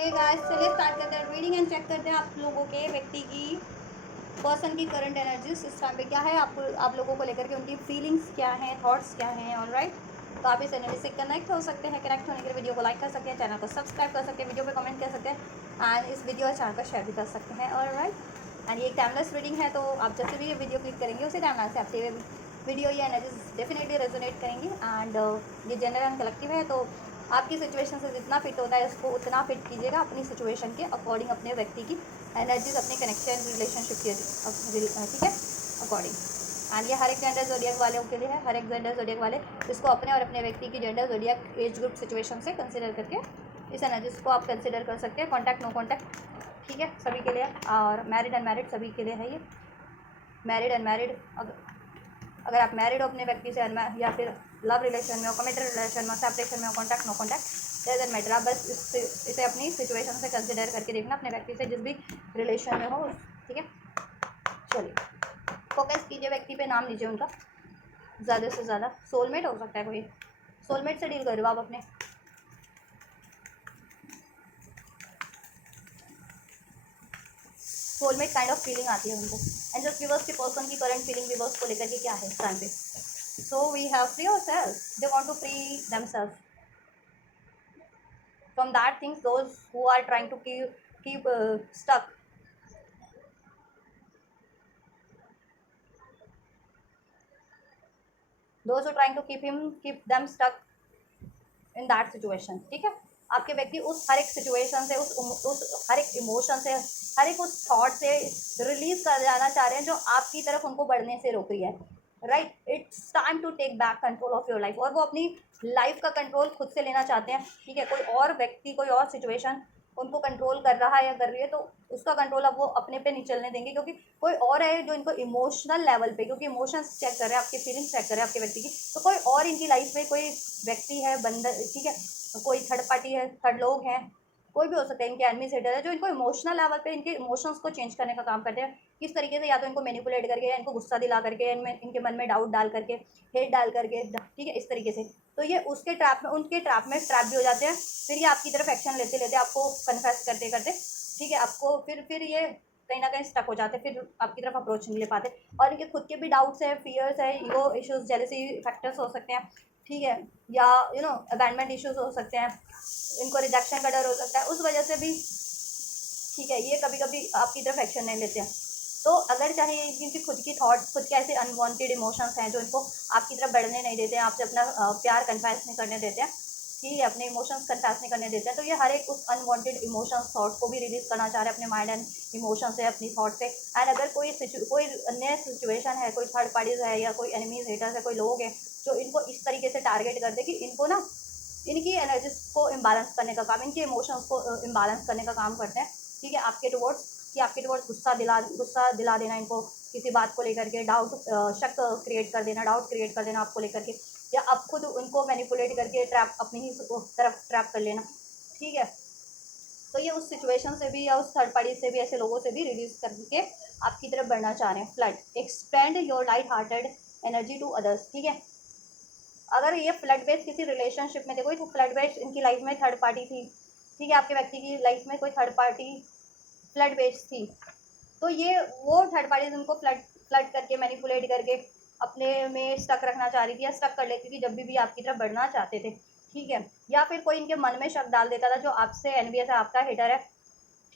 Hey guys, चलिए start करते हैं रीडिंग एंड चेक करते हैं आप लोगों के व्यक्ति की पर्सन की करंट एनर्जीज इस टाइम पे क्या है, आप लोगों को लेकर के उनकी फीलिंग्स क्या हैं, थॉट्स क्या हैं। ऑलराइट, तो आप इस एनर्जी से कनेक्ट हो सकते हैं। कनेक्ट होने के लिए वीडियो को लाइक कर सकते हैं, चैनल को सब्सक्राइब कर सकते हैं, वीडियो पे कमेंट कर सकते हैं एंड इस वीडियो और चैनल को शेयर भी कर सकते हैं। ऑलराइट, एंड ये एक टाइमलेस रीडिंग है, तो आप जैसे भी ये वीडियो क्लिक करेंगे उसी टाइमलाइन से आपसे वीडियो या एनर्जीज डेफिनेटली रेजोनेट करेंगी। एंड ये जनरल एंड कलेक्टिव है, तो आपकी सिचुएशन से जितना फिट होता है उसको उतना फिट कीजिएगा अपनी सिचुएशन के अकॉर्डिंग, अपने व्यक्ति की एनर्जीज, अपने कनेक्शन रिलेशनशिप के ठीक है अकॉर्डिंग। एंड ये हर एक जेंडर जोडियक वालों के लिए है, हर एक जेंडर जोडियक वाले इसको अपने और अपने व्यक्ति की gender zodiac age group situation से कंसिडर करके इस एनर्जीज को आप कंसिडर कर सकते हैं। कॉन्टैक्ट नो कॉन्टैक्ट ठीक है सभी के लिए, और मैरिड अनमैरिड सभी के लिए है ये। मैरिड अनमैरिड, अगर आप मैरिड हो अपने व्यक्ति से या फिर लव रिलेशन में हो, कमिटेड रिलेशन में, सेपरेशन में हो, contact no contact doesn't matter. आप बस इसे अपनी सिचुएशन से कंसिडर करके देखना अपने व्यक्ति से जिस भी रिलेशन में हो। ठीक है, चलिए फोकस कीजिए व्यक्ति पे, नाम लीजिए उनका ज़्यादा से ज़्यादा। सोलमेट हो सकता है कोई, सोलमेट से डील कर रहे हो आप अपने। सोलमेट काइंड ऑफ फीलिंग आती है उनको। एंड जस्ट व्यूअर्स की पर्सन की करंट फीलिंग व्यूअर्स को लेकर के क्या है इस टाइम पे। So we have free yourself, they want to free themselves from that things those who are trying to keep stuck. Those who trying to keep them stuck in that situation. ठीक है, आपके व्यक्ति उस हर एक situation से, उस हर एक emotion से, हर एक उस थॉट से रिलीज कर जाना चाह रहे हैं जो आपकी तरफ उनको बढ़ने से रोक रही है। Right, it's time to take back control of your life, और वो अपनी लाइफ का कंट्रोल खुद से लेना चाहते हैं। ठीक है, कोई और व्यक्ति, कोई और सिचुएशन उनको कंट्रोल कर रहा है या कर रही है, तो उसका कंट्रोल अब वो अपने पे नहीं चलने देंगे, क्योंकि कोई और है जो इनको इमोशनल लेवल पे, क्योंकि इमोशंस चेक कर रहे हैं, आपकी फीलिंग्स चेक कर रहे हैं आपके व्यक्ति की, तो कोई और इनकी लाइफ में कोई व्यक्ति है, बंदर, ठीक है, कोई थर्ड पार्टी है, थर्ड लोग हैं, कोई भी हो सकता है, इनके एनिमीज हेटर है जो इनको इमोशनल लेवल पे इनके इमोशंस को चेंज करने का काम करते हैं। किस तरीके से, या तो इनको मैनिपुलेट करके, या इनको गुस्सा दिला करके, इनके मन में डाउट डाल करके, हेट डाल करके, ठीक है, इस तरीके से। तो ये उसके ट्रैप में, उनके ट्रैप में ट्रैप भी हो जाते हैं। फिर ये आपकी तरफ एक्शन लेते लेते, आपको कन्फेस करते करते, ठीक है, आपको फिर ये कहीं ना कहीं स्टक हो जाते हैं, फिर आपकी तरफ अप्रोच नहीं ले पाते। और इनके खुद के भी डाउट्स है, फियर्स है, ईगो इश्यूज, जेलसी फैक्टर्स हो सकते हैं। ठीक है, या अबैंडमेंट इश्यूज हो सकते हैं, इनको रिजेक्शन का डर हो सकता है, उस वजह से भी, ठीक है, ये कभी कभी आपकी तरफ एक्शन नहीं लेते हैं। तो अगर चाहे इनकी खुद की थॉट्स, खुद के ऐसे अनवांटेड इमोशंस हैं जो इनको आपकी तरफ बढ़ने नहीं देते हैं, आपसे अपना प्यार कन्फेस नहीं करने देते हैं, ठीक है, अपने इमोशंस कन्फेस नहीं करने देते हैं, तो ये हर एक उस अनवांटेड इमोशंस, थॉट्स को भी रिलीज करना चाह रहे हैं अपने माइंड एंड इमोशन से, अपनी थॉट से। एंड अगर कोई अन्य सिचुएशन है, कोई थर्ड पार्टीज है, या कोई एनिमीज हेटर्स है, कोई लोग हैं जो इनको इस तरीके से टारगेट करते कि इनको ना, इनकी एनर्जीज को इम्बालेंस करने का काम, इनके इमोशंस को इम्बालेंस करने का काम करते हैं। ठीक है, आपके टुवर्ड्स, कि आपके टुवर्ड्स गुस्सा दिला देना इनको किसी बात को लेकर के, डाउट, शक क्रिएट कर देना, डाउट क्रिएट कर देना आपको लेकर के, या आप खुद उनको मैनिपुलेट करके ट्रैप, अपनी ही तरफ ट्रैप कर लेना। ठीक है, तो ये उस सिचुएशन से भी या उस थर्ड पार्टी से भी, ऐसे लोगों से भी रिलीज करके आपकी तरफ बढ़ना चाह रहे हैं। Flood, expand your light hearted energy to others. ठीक है, अगर ये फ्लड बेस किसी रिलेशनशिप में थे, कोई तो फ्लड बेस इनकी लाइफ में थर्ड पार्टी थी, ठीक है, आपके व्यक्ति की लाइफ में कोई थर्ड पार्टी फ्लड बेस थी, तो ये वो थर्ड पार्टीज उनको फ्लड फ्लड करके, मैनिपुलेट करके अपने में स्टक रखना चाह रही थी, या स्टक कर लेती थी जब भी आपकी तरफ बढ़ना चाहते थे। ठीक है, या फिर कोई इनके मन में शक डाल देता था, जो आपसे एनवियस है, आपका हेटर है,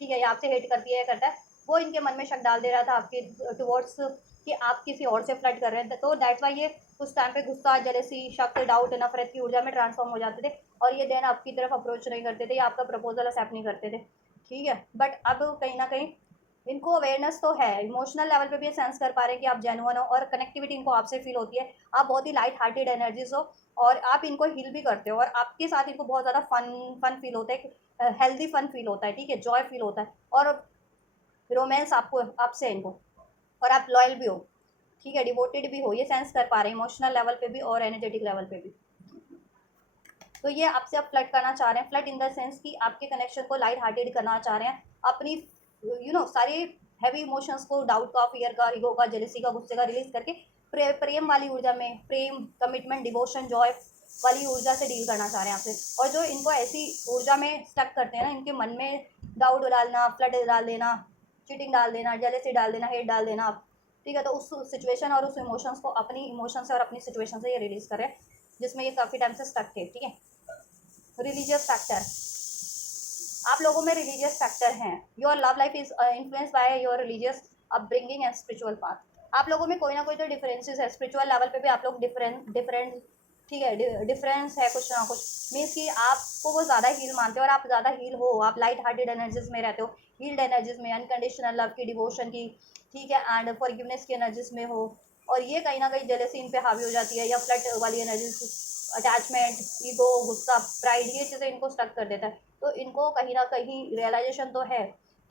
ठीक है, या आपसे हेट करती है, करता है, वो इनके मन में शक डाल दे रहा था आपके टुवर्ड्स कि आप किसी और से फ्लर्ट कर रहे हैं, तो दैट्स वाई ये उस टाइम पे गुस्सा, जेलसी, शक, डाउट, नफरत की ऊर्जा में ट्रांसफॉर्म हो जाते थे, और ये देन आपकी तरफ अप्रोच नहीं करते थे, या आपका प्रपोजल एक्सेप्ट नहीं करते थे। ठीक है, बट अब कहीं ना कहीं इनको अवेयरनेस तो है, इमोशनल लेवल पे भी ये सेंस कर पा रहे हैं कि आप जेन्युइन हो, और कनेक्टिविटी इनको आपसे फील होती है, आप बहुत ही लाइट हार्टेड एनर्जीज हो, और आप इनको हील भी करते हो, और आपके साथ इनको बहुत ज़्यादा फन फील होता है, हेल्दी फन फील होता है, ठीक है, जॉय फील होता है, और रोमांस आपको, आपसे इनको, और आप लॉयल भी हो, ठीक है, डिवोटेड भी हो, ये सेंस कर पा रहे हैं इमोशनल लेवल पे भी और एनर्जेटिक लेवल पे भी। तो ये आपसे अब फ्लड करना चाह रहे हैं, फ्लड इन द सेंस कि आपके कनेक्शन को लाइट हार्टेड करना चाह रहे हैं, अपनी सारी हैवी इमोशंस को, डाउट का, फियर का, ईगो का, जेलसी का, गुस्से का रिलीज करके प्रेम वाली ऊर्जा में, प्रेम, कमिटमेंट, डिवोशन, जॉय, वाली ऊर्जा से डील करना चाह रहे हैं आपसे। और जो इनको ऐसी ऊर्जा में स्टक करते हैं ना, इनके मन में डाउट डालना, फ्लड डाल देना, चीटिंग डाल देना, जेलेसी डाल देना, हेट डाल देना आप, ठीक है, तो उस सिचुएशन और उस इमोशंस को अपनी इमोशन से और अपनी सिचुएशन से ये रिलीज करें, जिसमें ये काफ़ी टाइम से स्टक थे, ठीक है। रिलीजियस फैक्टर, आप लोगों में रिलीजियस फैक्टर हैं। Your love life is influence by your religious upbringing and spiritual path. आप लोगों में कोई ना कोई तो डिफरेंसेस है, स्पिरिचुअल लेवल पे भी आप लोग डिफरेंट डिफरेंट, ठीक है, डिफरेंस है कुछ ना कुछ। मीन्स कि आपको वो ज़्यादा हील मानते हो और आप ज़्यादा हील हो, आप लाइट हार्टेड एनर्जीज में रहते हो, हील्ड एनर्जीज में, अनकंडीशनल लव की, डिवोशन की, ठीक है, एंड फॉरगिवनेस की एनर्जीज में हो। और ये कहीं ना कहीं जेलेसी इन पे हावी हो जाती है, या फ्लड वाली एनर्जीज, अटैचमेंट, ईगो, गुस्सा, प्राइड, ये चीज़ें इनको स्टक कर देता है। तो इनको कहीं ना कहीं रियलाइजेशन तो है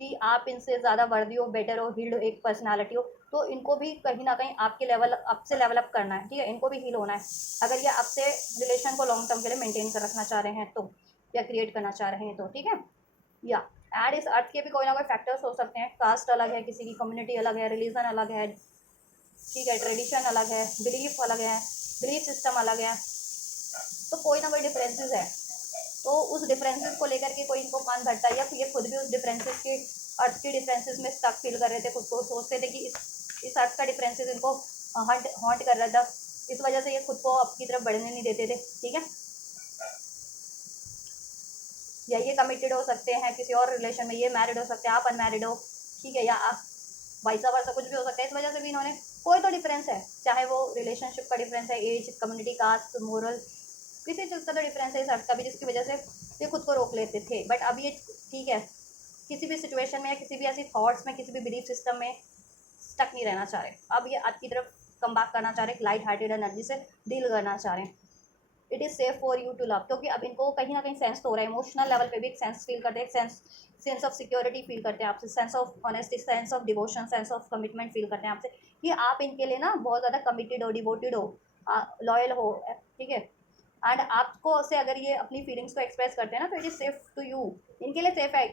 कि आप इनसे ज़्यादा वर्दी हो, बेटर हो, हील्ड एक पर्सनालिटी हो। तो इनको भी कहीं ना कहीं आपके लेवल आपसे लेवल अप करना है, ठीक है, इनको भी हील होना है अगर ये आपसे रिलेशन को लॉन्ग टर्म के लिए मेंटेन कर रखना चाह रहे हैं तो, या क्रिएट करना चाह रहे हैं तो, ठीक है। या एंड इस अर्थ के भी कोई ना कोई फैक्टर्स हो सकते हैं। कास्ट अलग है, किसी की कम्युनिटी अलग है, रिलीजन अलग है, ठीक है, ट्रेडिशन अलग है, बिलीफ अलग है, बिलीफ सिस्टम अलग है, तो कोई ना कोई डिफरेंसेस है। तो उस डिफरेंसेस को लेकर के कोई इनको मान भरता है, या फिर ये खुद भी उस डिफरेंसेस के, अर्थ के डिफरेंसेस में स्टक फील कर रहे थे, खुद को सोचते थे कि इस अर्थ का डिफरेंसेस इनको हॉन्ट कर रहा था, इस वजह से ये खुद को आपकी तरफ बढ़ने नहीं देते थे, ठीक है। या ये कमिटेड हो सकते हैं किसी और रिलेशन में, ये मैरिड हो सकते हैं, आप अनमैरिड हो, ठीक है, या आप वाइसा वर्सा कुछ भी हो सकता है। इस वजह से भी इन्होंने, कोई तो डिफरेंस है, चाहे वो रिलेशनशिप का डिफरेंस है, एज, कम्युनिटी, कास्ट, मोरल, किसी चीज़ का तो डिफरेंस है इस अर्थ का भी, जिसकी वजह से ये खुद को रोक लेते थे। बट अब ये, ठीक है, किसी भी सिचुएशन में या किसी भी ऐसी थॉट्स में, किसी भी बिलीफ सिस्टम में स्टक नहीं रहना चाह रहे। अब ये अर्थ की तरफ कम बैक करना चाह रहे हैं, लाइट हार्टेड एनर्जी से डील करना चाह रहे हैं। It is safe for you to love, क्योंकि अब इनको कहीं ना कहीं सेंस तो हो रहा है, इमोशनल लेवल पे भी एक सेंस फील करते हैं, एक सेंस ऑफ सिक्योरिटी फील करते हैं आपसे, sense of honesty, sense of devotion, sense of commitment feel करते हैं आपसे, कि आप इनके लिए ना बहुत ज़्यादा कमिटेड हो, डिवोटेड हो, लॉयल हो, ठीक है। एंड आपको से अगर ये अपनी फीलिंग्स को एक्सप्रेस करते हैं ना, तो it is safe to you, इनके लिए सेफ है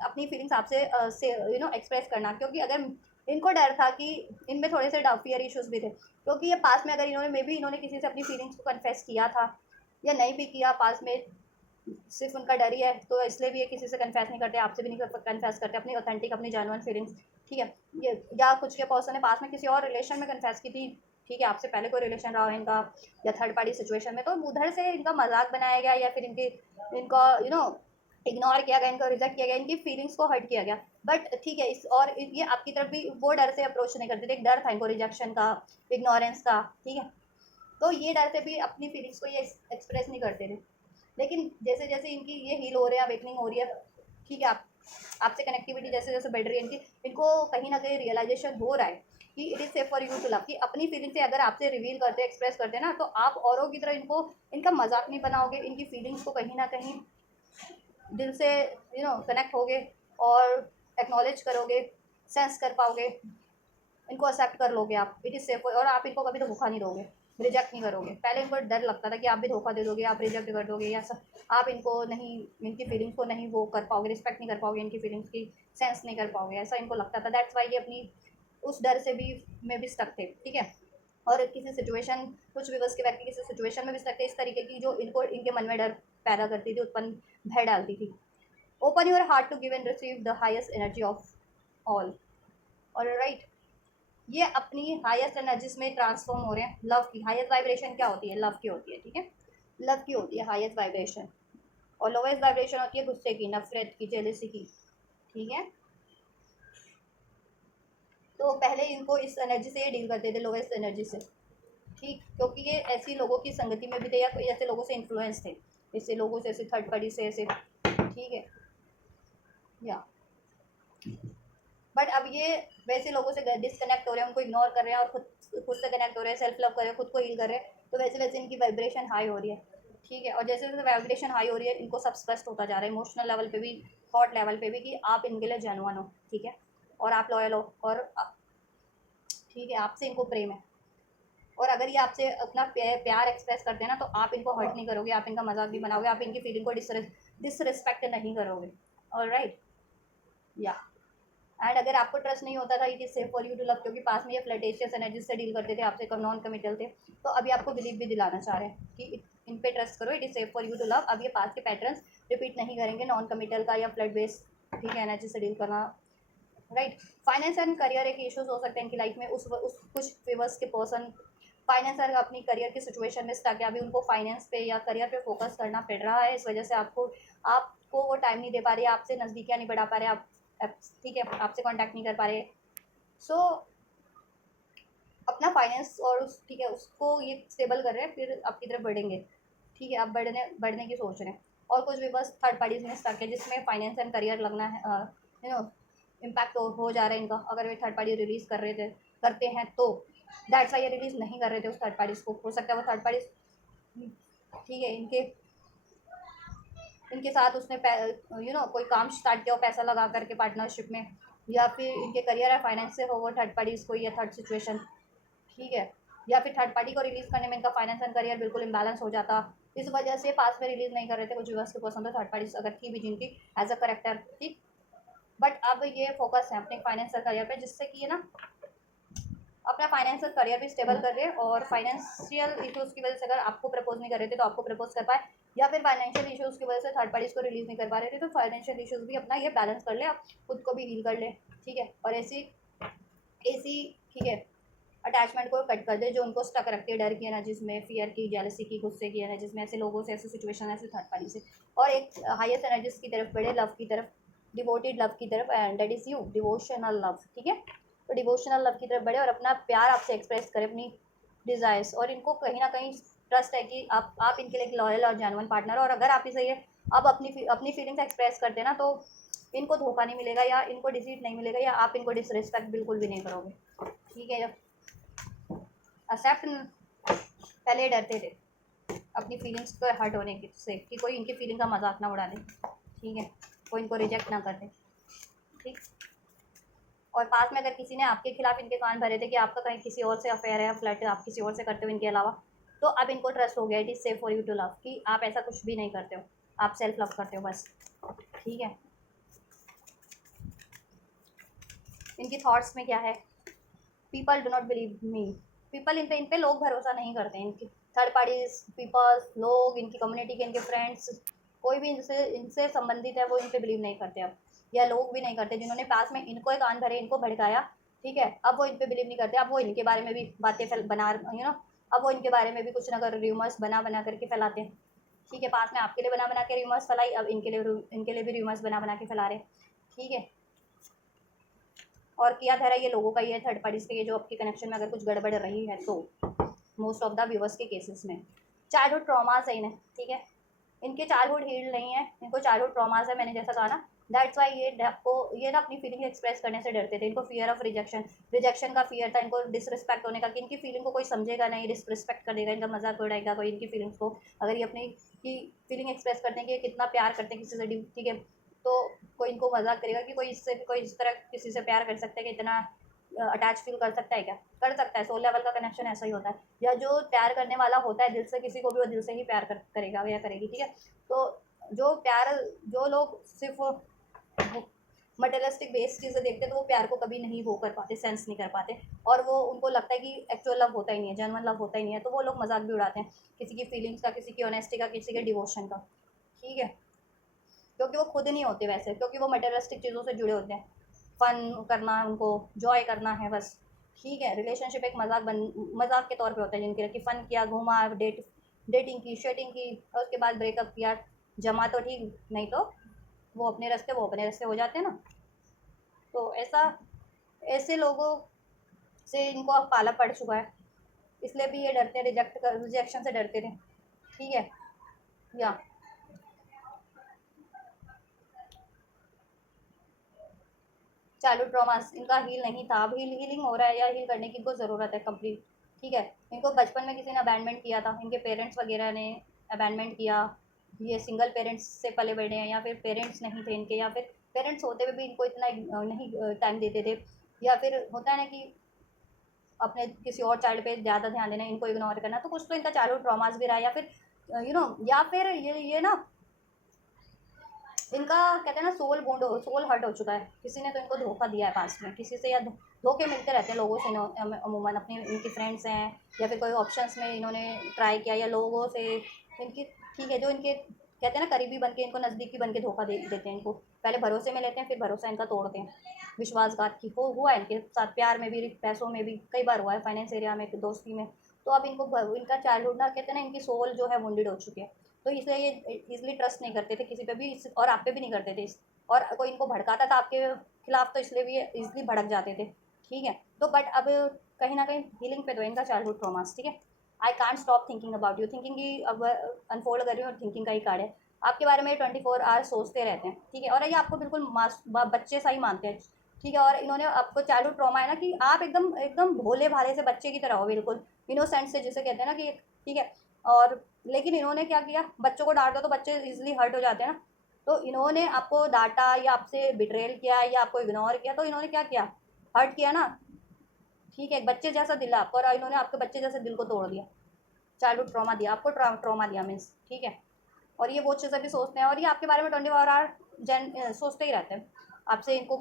अपनी फीलिंग्स आपसे से एक्सप्रेस करना। क्योंकि अगर इनको डर था कि इनमें थोड़े से फियर इश्यूज भी थे, क्योंकि ये पास में अगर इन्होंने मे बी इन्होंने किसी से अपनी फीलिंग्स को कन्फेस किया था या नहीं भी किया पास में, सिर्फ उनका डर ही है, तो इसलिए भी ये किसी से कन्फेस नहीं करते, आपसे भी नहीं कन्फेस करते अपनी ऑथेंटिक, अपनी जेन्युइन फीलिंग्स, ठीक है। ये या कुछ के पर्सन ने पास में किसी और रिलेशन में कन्फेस की थी, ठीक है, आपसे पहले कोई रिलेशन रहा हो इनका, या थर्ड पार्टी सिचुएशन में, तो उधर से इनका मजाक बनाया गया, या फिर इनका इग्नोर किया गया, इनको रिजेक्ट किया गया, इनकी फीलिंग्स को हर्ट किया गया। बट ठीक है, इस और ये आपकी तरफ भी वो डर से अप्रोच नहीं करते थे, एक डर था इनको रिजेक्शन का, इग्नोरेंस का, ठीक है। तो ये डर से भी अपनी फीलिंग्स को ये एक्सप्रेस नहीं करते थे। लेकिन जैसे जैसे इनकी ये हील हो रहे हैं, अवेकनिंग हो रही है, ठीक है, आपसे कनेक्टिविटी जैसे जैसे बढ़ रही है इनकी, इनको कहीं ना कहीं रियलाइजेशन हो रहा है कि it is safe for you to love, कि अपनी फीलिंग से अगर आपसे रिवील करते, एक्सप्रेस करते हैं ना, तो आप औरों की तरह इनको, इनका मजाक नहीं बनाओगे, इनकी फीलिंग्स को कहीं ना कहीं दिल से कनेक्ट होगे, और एक्नॉलेज करोगे, सेंस कर पाओगे, इनको एक्सेप्ट कर लोगे आप, इट इज़ सेफ। और आप इनको कभी तो धोखा नहीं दोगे, रिजेक्ट नहीं करोगे। पहले इनको डर लगता था कि आप भी धोखा दे दोगे, आप रिजेक्ट कर दोगे, या सब आप इनको नहीं, इनकी फीलिंग्स को नहीं वो कर पाओगे, रिस्पेक्ट नहीं कर पाओगे, इनकी फीलिंग्स की सेंस नहीं कर पाओगे, ऐसा इनको लगता था। दैट्स वाई ये अपनी उस डर से भी में भी स्टक थे, ठीक है। और किसी सिचुएशन, कुछ विवश के व्यक्ति किसी सिचुएशन में भी स्टक थे इस तरीके की, जो इनको इनके मन में डर पैदा करती थी, उत्पन्न भय डालती थी। Open your heart to give and receive the highest energy of all, और राइट, ये अपनी हाईएस्ट एनर्जीज में ट्रांसफॉर्म हो रहे हैं। लव की हाईएस्ट वाइब्रेशन क्या होती है? लव की होती है, ठीक है, लव की होती है हाईएस्ट वाइब्रेशन। और लोवेस्ट वाइब्रेशन होती है गुस्से की, नफरत की, जेलसी की, ठीक है। तो पहले इनको इस एनर्जी से ये डील करते थे, लोवेस्ट एनर्जी से, ठीक, क्योंकि ये ऐसी लोगों की संगति में भी थे, या कोई ऐसे लोगों से इन्फ्लुएंस थे, ऐसे लोगों से, ऐसे थर्ड पार्टी से, ऐसे, ठीक है। या बट अब ये वैसे लोगों से डिसकनेक्ट हो रहे हैं, उनको इग्नोर कर रहे हैं, और खुद से कनेक्ट हो रहे हैं, सेल्फ लव कर रहे हैं, खुद को हील कर रहे हैं। तो वैसे वैसे इनकी वाइब्रेशन हाई हो रही है, ठीक है। और जैसे जैसे वाइब्रेशन हाई हो रही है, इनको सब स्पष्ट होता जा रहा है, इमोशनल लेवल पे भी, थॉट लेवल पे भी, कि आप इनके लिए जेन्युइन हो, ठीक है, और आप लॉयल हो, और ठीक है, आपसे इनको प्रेम है। और अगर ये आपसे अपना प्यार एक्सप्रेस करते हैं ना, तो आप इनको हर्ट नहीं करोगे, आप इनका मजाक नहीं बनाओगे, आप इनकी फीलिंग को डिसरिस्पेक्ट नहीं करोगे, ऑलराइट। या एंड अगर आपको ट्रस्ट नहीं होता था it is safe for you to love, क्योंकि पास में ये फ्लर्टेशियस एनर्जी से डील करते थे, आपसे नॉन कमिटल थे, तो अभी आपको बिलीव भी दिलाना चाह रहे हैं कि इन पे ट्रस्ट करो, it is safe for you to love. अब ये पास्ट के पैटर्न्स रिपीट नहीं करेंगे, नॉन कमिटल का या फ्लड बेस, ठीक है, एनर्जी से डील करना, राइट। फाइनेंस एंड करियर एक इश्यूज हो सकते हैं इनकी लाइफ में। उस कुछ फेवर्स के पर्सन फाइनेंस और अपनी करियर की सिचुएशन में स्टक है, अभी उनको फाइनेंस पे या करियर पे फोकस करना पड़ रहा है, इस वजह से आपको वो टाइम नहीं दे पा रही है, आपसे नज़दीकियाँ नहीं बढ़ा पा रहे आप, ठीक है, आपसे कांटेक्ट नहीं कर पा रहे। सो अपना फाइनेंस और उस, ठीक है, उसको ये स्टेबल कर रहे हैं, फिर आपकी तरफ बढ़ेंगे, ठीक है, आप बढ़ने की सोच रहे हैं। और कुछ भी बस थर्ड पार्टीज में स्टक है जिसमें फाइनेंस एंड करियर लगना है, यू नो इम्पैक्ट हो जा रहा है इनका। अगर वे थर्ड पार्टी रिलीज़ करते हैं तो दैट्स वाई ये रिलीज़ नहीं कर रहे थे उस थर्ड पार्टीज़ को। हो सकता है वो थर्ड पार्टीज, ठीक है, इनके साथ उसने कोई काम स्टार्ट किया हो पैसा लगा करके पार्टनरशिप में, या फिर इनके करियर या फाइनेंस से हो वो थर्ड पार्टीज़ को या थर्ड सिचुएशन, ठीक है, या फिर थर्ड पार्टी को रिलीज़ करने में इनका फाइनेंस एंड करियर बिल्कुल इम्बैलेंस हो जाता, इस वजह से पास में रिलीज़ नहीं कर रहे थे कुछ व्यूअर्स के पसंद है थर्ड पार्टीज अगर थी भी जिनकी एज अ करेक्टर, ठीक। बट अब ये फोकस है अपने फाइनेंस और करियर पे, जिससे कि ये ना अपना फाइनेंशियल करियर भी स्टेबल कर रहे हैं, और फाइनेंशियल इश्यूज़ की वजह से अगर आपको प्रपोज नहीं कर रहे थे तो आपको प्रपोज कर पाए, या फिर फाइनेंशियल इश्यूज़ की वजह से थर्ड पार्टीज़ को रिलीज़ नहीं कर पा रहे थे तो फाइनेंशियल इश्यूज़ भी अपना ये बैलेंस कर ले, आप खुद को भी हील कर ले, ठीक है, और ऐसी ठीक है अटैचमेंट को कट कर दे जो उनको स्टक रखती है, डर की एनर्जीज में, फियर की, जेलसी की, गुस्से की एनर्जीज में, ऐसे लोगों से, ऐसे सिचुएशन, ऐसे थर्ड पार्टी से, और एक हाईएस्ट एनर्जीज की तरफ बढ़े, लव की तरफ, डिवोटेड लव की तरफ, and that is you, devotional love, ठीक है। तो डिवोशनल लव की तरफ बढ़े और अपना प्यार आपसे एक्सप्रेस करे, अपनी डिज़ायर्स, और इनको कहीं ना कहीं ट्रस्ट है कि आप इनके लिए एक लॉयल और जेन्युइन पार्टनर, और अगर आप इसे ये अब अपनी फीलिंग्स एक्सप्रेस करते हैं ना, तो इनको धोखा नहीं मिलेगा या इनको डिसीट नहीं मिलेगा या आप इनको डिसरिस्पेक्ट बिल्कुल भी नहीं करोगे, ठीक है। एक्सेप्ट, पहले डरते थे अपनी फीलिंग्स को हर्ट होने की से कि कोई इनकी फीलिंग का मजाक ना उड़ा दे, ठीक है, कोई इनको रिजेक्ट ना कर दे, ठीक। और पास में अगर किसी ने आपके खिलाफ इनके कान भरे थे कि आपका कहीं किसी और से अफेयर है या फ्लर्ट आप किसी और से करते हो इनके अलावा, तो अब इनको ट्रस्ट हो गया, it is safe for you to love, कि आप ऐसा कुछ भी नहीं करते हो, आप सेल्फ लव करते हो बस, ठीक है। इनकी थॉट्स में क्या है, people do not believe me, people in पे लोग भरोसा नहीं करते, इनकी थर्ड पार्टीज, पीपल्स, लोग, इनकी कम्युनिटी के, इनके फ्रेंड्स, कोई भी इनसे संबंधित है वो इन पे बिलीव नहीं करते अब, या लोग भी नहीं करते जिन्होंने पास में इनको एक कान भरे, इनको भड़काया, ठीक है, अब वो इन पे बिलीव नहीं करते, अब वो इनके बारे में भी बातें बना, अब वो इनके बारे में भी कुछ ना कर र्यूमर्स बना करके फैलाते हैं, ठीक है, पास में आपके लिए बना के र्यूमर्स फैलाई, अब इनके लिए भी र्यूमर्स बना के फैला रहे, ठीक है। और किया धरा ये लोगों का ही है, थर्ड पार्टीज के, ये जो आपके कनेक्शन में अगर कुछ गड़बड़ रही है तो मोस्ट ऑफ द व्यूवर्स के केसेस में चाइल्डहुड ट्रॉमास है इन्हें, ठीक है, इनके चाइल्डहुड हील्ड नहीं है, इनको चाइल्डहुड ट्रॉमास है, मैंने जैसा कहा ना, दैट्स वाई ये ना अपनी फीलिंग एक्सप्रेस करने से डरते थे, इनको फियर ऑफ रिजेक्शन का फियर था, इनको डिसरिस्पेक्ट होने का, कि इनकी फीलिंग को कोई समझेगा नहीं, डिसरिस्पेक्ट कर देगा, इनका मजाक उड़ाएगा कोई इनकी फीलिंग्स को, अगर ये अपनी की फीलिंग एक्सप्रेस करते हैं कि ये कितना प्यार करते हैं किसी से, ठीक है, तो कोई इनको मजाक करेगा कि कोई इस तरह किसी से प्यार कर सकता है कि इतना अटैच फील कर सकता है, क्या कर सकता है, सोल लेवल का कनेक्शन ऐसा ही होता है, या जो प्यार करने वाला होता है दिल से किसी को भी वो दिल से ही प्यार करेगा या करेगी, ठीक है। तो जो लोग सिर्फ मटेरियलिस्टिक बेस चीज़ें देखते हैं तो वो प्यार को कभी नहीं वो कर पाते, सेंस नहीं कर पाते, और वो उनको लगता है कि एक्चुअल लव होता ही नहीं है, जेन्युइन लव होता ही नहीं है, तो वो लोग मजाक भी उड़ाते हैं किसी की फीलिंग्स का, किसी की ऑनेस्टी का, किसी के डिवोशन का, ठीक है, क्योंकि वो खुद नहीं होते वैसे, क्योंकि वो मटेरियलिस्टिक चीज़ों से जुड़े होते हैं, फन करना है उनको, जॉय करना है बस, ठीक है। रिलेशनशिप एक मजाक के तौर पे होता है जिनके लिए, कि फ़न किया, घूमा, डेटिंग की, शेटिंग की, और उसके बाद ब्रेकअप किया, जमा तो ठीक, नहीं तो वो अपने रास्ते हो जाते हैं ना, तो ऐसे लोगों से इनको अब पाला पड़ चुका है, इसलिए भी ये डरते हैं, रिजेक्शन से डरते थे, ठीक है, या चाइल्डहुड ट्रॉमास इनका हील नहीं था, अब हीलिंग हो रहा है, या हील करने की इनको ज़रूरत है कंप्लीट, ठीक है। इनको बचपन में किसी ने अबैंडमेंट किया था, इनके पेरेंट्स वगैरह ने अबैंडमेंट किया, ये सिंगल पेरेंट्स से पले बढ़े हैं, या फिर पेरेंट्स नहीं थे इनके, या फिर पेरेंट्स होते हुए भी इनको इतना नहीं टाइम देते थे, या फिर होता है ना कि अपने किसी और चाइल्ड पे ज़्यादा ध्यान देना, इनको इग्नोर करना, तो कुछ तो इनका चाइल्डहुड ट्रॉमास भी रहा है, या फिर या फिर ये ना इनका कहते हैं ना सोल हर्ट हो चुका है, किसी ने तो इनको धोखा दिया है पास्ट में, किसी से, या धोखे मिलते रहते हैं लोगों से अमूमन, अपने इनकी फ्रेंड्स हैं या फिर कोई ऑप्शंस में इन्होंने ट्राई किया, या लोगों से इनकी, ठीक है, जो इनके कहते हैं ना करीबी बन के, इनको नज़दीकी बन के धोखा दे देते हैं, इनको पहले भरोसे में लेते हैं, फिर भरोसा इनका तोड़ते हैं। विश्वासघात की हो हुआ है इनके साथ, प्यार में भी, पैसों में भी कई बार हुआ है, फाइनेंस एरिया में, दोस्ती में। तो अब इनको इनका चाइल्डहुड ना, कहते हैं ना, इनकी सोल जो है वुंडेड हो चुकी है, तो इसलिए ये इजीली ट्रस्ट नहीं करते थे किसी पे भी, और आप पे भी नहीं करते थे। और कोई इनको भड़काता था आपके खिलाफ, तो इसलिए भी ये इजीली भड़क जाते थे, ठीक है। तो बट अब कहीं ना कहीं हीलिंग पे दो इनका चाइल्डहुड ट्रॉमास, ठीक है। I can't stop thinking about you, thinking की अब अनफोल्ड कर रही हूँ, और थिंकिंग का ही कार्ड है आपके बारे में, 24 आवर्स सोचते रहते हैं, ठीक है। और ये आपको बिल्कुल बच्चे सा ही मानते हैं, ठीक है। और इन्होंने आपको चाइल्डहुड ट्रॉमा है ना, कि आप एकदम एकदम भोले भाले से बच्चे की तरह हो, बिल्कुल इनोसेंट से, जिसे कहते हैं ना कि, ठीक है। और लेकिन इन्होंने क्या किया, बच्चों को डांट दो तो बच्चे इजिली हर्ट हो जाते हैं ना, तो इन्होंने आपको डांटा या आपसे बिट्रेल किया या आपको इग्नोर किया, तो इन्होंने क्या किया, हर्ट किया ना, ठीक है। एक बच्चे जैसा दिल है आपको, और इन्होंने आपके बच्चे जैसे दिल को तोड़ दिया, चाइल्डहुड ट्रॉमा दिया आपको, ट्रॉमा दिया मीन्स, ठीक है। और ये वो चीज़ें भी सोचते हैं, और ये आपके बारे में 24 आवर सोचते ही रहते हैं, आपसे इनको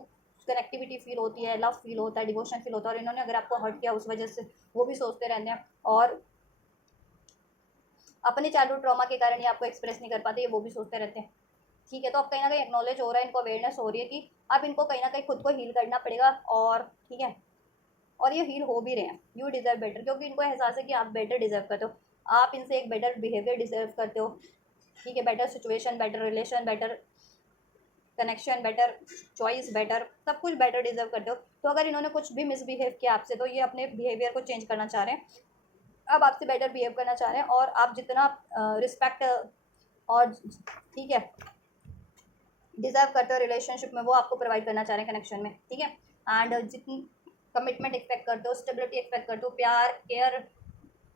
कनेक्टिविटी फील होती है, लव फील होता है, डिवोशन फील होता है, और इन्होंने अगर आपको हर्ट किया उस वजह से वो भी सोचते रहते हैं, और अपने चाइल्डहुड ट्रॉमा के कारण ये आपको एक्सप्रेस नहीं कर पाते, ये वो भी सोचते रहते हैं, ठीक है। तो अब कहीं ना कहीं एक्नॉलेज हो रहा है, इनको अवेयरनेस हो रही है कि अब इनको कहीं ना कहीं खुद को हील करना पड़ेगा, और ठीक है, और ये हील हो भी रहे हैं। यू डिज़र्व बेटर, क्योंकि इनको एहसास है कि आप बेटर डिज़र्व करते हो, आप इनसे एक बेटर बिहेवियर डिज़र्व करते हो, ठीक है। Better situation, better relation, better connection, better choice, better सब कुछ बेटर डिज़र्व करते हो। तो अगर इन्होंने कुछ भी मिसबिहेव किया आपसे, तो ये अपने बिहेवियर को चेंज करना चाह रहे हैं, अब आपसे बेटर बिहेव करना चाह रहे हैं, और आप जितना रिस्पेक्ट और, ठीक है, डिजर्व करते हो रिलेशनशिप में, वो आपको प्रोवाइड करना चाह रहे हैं कनेक्शन में, ठीक है। एंड जितनी कमिटमेंट एक्सपेक्ट करते हो, स्टेबिलिटी एक्सपेक्ट करते हो, प्यार, केयर,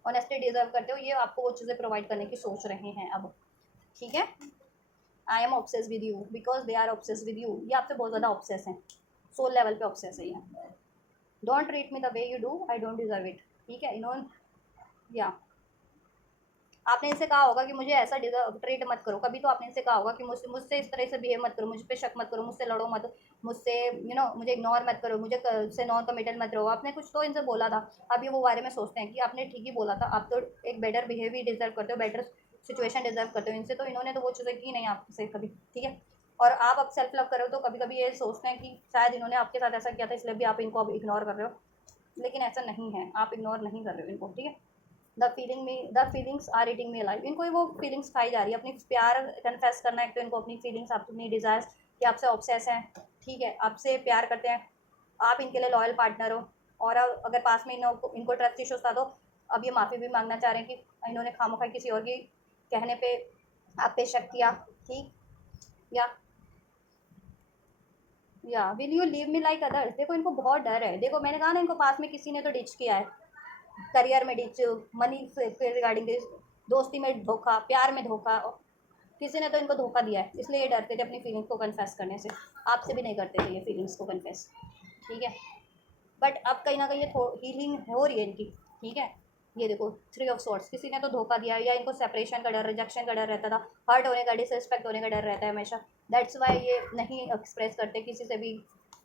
ऑनेस्टी डिजर्व करते हो, ये आपको वो चीज़ें प्रोवाइड करने की सोच रहे हैं अब, ठीक है। I am obsess with you because they are obsess with you, ये आपसे बहुत ज़्यादा ऑब्सेस हैं, सोल लेवल पे ऑब्सेस है ये। Don't treat me the way you do, I don't deserve it, ठीक है। इन्होंने, या आपने इनसे कहा होगा कि मुझे ऐसा ट्रीट मत करो, कभी तो आपने इनसे कहा होगा कि मुझसे इस तरह से बिहेव मत करो, मुझ पे शक मत करो, मुझसे लड़ो मत, मुझसे मुझे इग्नोर मत करो, मुझे से नॉन कमिटेड मत रहो, आपने कुछ तो इनसे बोला था। अब ये वो बारे में सोचते हैं कि आपने ठीक ही बोला था, आप तो एक बेटर बिहेवियर डिजर्व करते हो, बेटर सिचुएशन डिजर्व करते हो इनसे, तो इन्होंने तो वो चीज़ें की नहीं आपसे कभी, ठीक है। और आप अब सेल्फ लव करो, तो कभी कभी ये सोचते हैं कि शायद इन्होंने आपके साथ ऐसा किया था, इसलिए भी आप इनको अब इग्नोर कर रहे हो, लेकिन ऐसा नहीं है, आप इग्नोर नहीं कर रहे हो इनको, ठीक है। The feelings are eating me alive, इनको वो फीलिंग्स खाई जा रही है, अपनी प्यार कन्फेस करना है, तो इनको अपनी फीलिंग्स, अपनी डिज़ायर्स कि आपसे ऑब्सेस हैं, ठीक है, आपसे प्यार करते हैं, आप इनके लिए लॉयल पार्टनर हो, और अब अगर पास में इनको ट्रस्ट इश्यूज था, तो अब ये माफ़ी भी मांगना चाह रहे हैं कि इन्होंने खामोखा किसी और की कहने पे आप पे शक किया, ठीक, या will you leave me like others, देखो इनको बहुत डर है, देखो मैंने कहा ना, इनको पास में किसी ने तो डिच किया है, करियर में डिच, मनी से रिगार्डिंग, दोस्ती में धोखा, प्यार में धोखा, किसी ने तो इनको धोखा दिया है, इसलिए ये डरते थे अपनी फीलिंग्स को कन्फेस करने से, आपसे भी नहीं करते थे ये फीलिंग्स को कन्फेस, ठीक है। बट अब कहीं ना कहीं ये हीलिंग हो रही है इनकी, ठीक है। ये देखो 3 ऑफ सॉर्ड्स, किसी ने तो धोखा दिया, या इनको सेपरेशन का डर, रिजेक्शन का डर रहता था, हर्ट होने का, डिसरिस्पेक्ट होने का डर रहता है हमेशा, दैट्स वाई ये नहीं एक्सप्रेस करते किसी से भी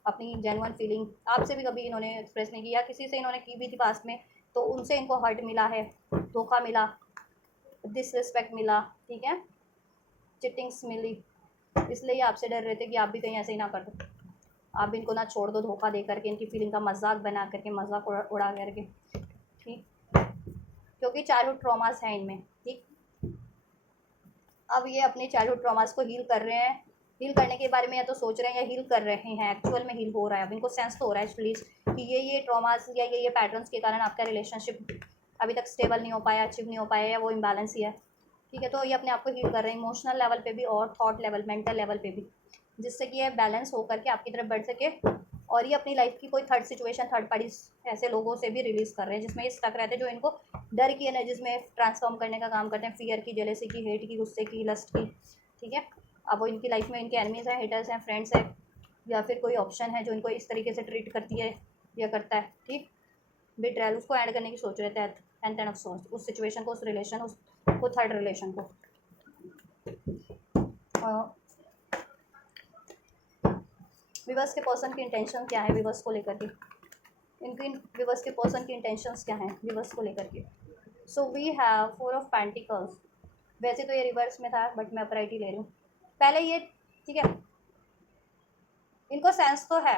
अपनी जेन्युइन फीलिंग, आपसे भी कभी इन्होंने एक्सप्रेस नहीं किया, किसी से इन्होंने की भी थी पास में, तो उनसे इनको हर्ट मिला है, धोखा मिला, डिसरिस्पेक्ट मिला, ठीक है, चिटिंग्स मिली, इसलिए ये आपसे डर रहे थे कि आप भी कहीं ऐसे ही ना कर दो, आप इनको ना छोड़ दो धोखा दे करके, इनकी फीलिंग का मजाक बना करके, मजाक उड़ा करके, ठीक, क्योंकि चाइल्डहुड ट्रॉमास हैं इनमें, ठीक। अब ये अपने चाइल्डहुड ट्रॉमास को हील कर रहे हैं, हील करने के बारे में या तो सोच रहे हैं या हील कर रहे हैं, एक्चुअल में हील हो रहा है, अब इनको सेंस तो हो रहा है एटलीस्ट कि ये ट्रॉमास या ये पैटर्न्स के कारण आपका रिलेशनशिप अभी तक स्टेबल नहीं हो पाया, अचीव नहीं हो पाया, या वो इम्बैलेंस ही है, ठीक है। तो ये अपने आप को हील कर रहे हैं इमोशनल लेवल पे भी, और थॉट लेवल, मेंटल लेवल पे भी, जिससे कि ये बैलेंस होकर के आपकी तरफ बढ़ सके, और ये अपनी लाइफ की कोई थर्ड सिचुएशन, थर्ड पार्टी ऐसे लोगों से भी रिलीज़ कर रहे हैं जिसमें ये स्टक रहते हैं, जो इनको डर की एनर्जीज में ट्रांसफॉर्म करने का काम करते हैं, फियर की, जेलेसी की, हेट की, गुस्से की, लस्ट की, ठीक है। अब वो इनकी लाइफ में इनके एनिमीज़ हैं, हेटर्स हैं, फ्रेंड्स हैं, या फिर कोई ऑप्शन है जो इनको इस तरीके से ट्रीट करती है या करता है, ठीक। बिट्रेयल, उसको ऐड करने की सोच रहे थे, एंड टेन ऑफ सोर्स, उस सिचुएशन को, उस रिलेशन, उसको, थर्ड रिलेशन को, विवर्स के पर्सन की इंटेंशन क्या है विवर्स को लेकर के, इनकी विवर्स के पर्सन की इंटेंशंस क्या हैं विवर्स को लेकर के। So we have 4 of pentacles, वैसे तो ये रिवर्स में था बट मैं अपराइट ही ले रही हूँ पहले ये, ठीक है। इनको सेंस तो है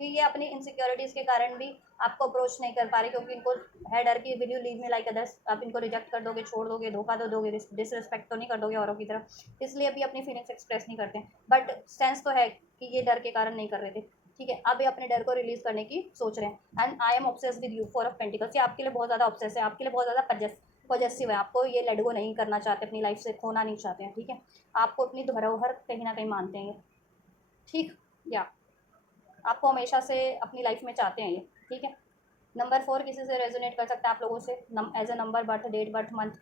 कि ये अपनी इनसिक्योरिटीज़ के कारण भी आपको अप्रोच नहीं कर पा रहे, क्योंकि इनको है डर कि will you leave me like others, आप इनको रिजेक्ट कर दोगे, छोड़ दोगे, धोखा दो दोगे, डिसरिस्पेक्ट तो नहीं कर दोगे औरों की तरफ, इसलिए भी अपनी फीलिंग्स एक्सप्रेस नहीं करते। बट सेंस तो है कि ये डर के कारण नहीं कर रहे थे, ठीक है। अब ये अपने डर को रिलीज करने की सोच रहे हैं। And I am obsessed with you, 4 of pentacles, ये आपके लिए बहुत ज़्यादा ऑब्सेस है, आपके लिए बहुत ज़्यादा पॉजेसिव है, आपको ये लेट गो नहीं करना चाहते, अपनी लाइफ से खोना नहीं चाहते हैं, ठीक है। आपको अपनी धरोहर कहीं ना कहीं मानते हैं ये, ठीक, या आपको हमेशा से अपनी लाइफ में चाहते हैं ये, ठीक है। नंबर 4 किसी से रेजोनेट कर सकता है आप लोगों से, age a number, birth date, birth month,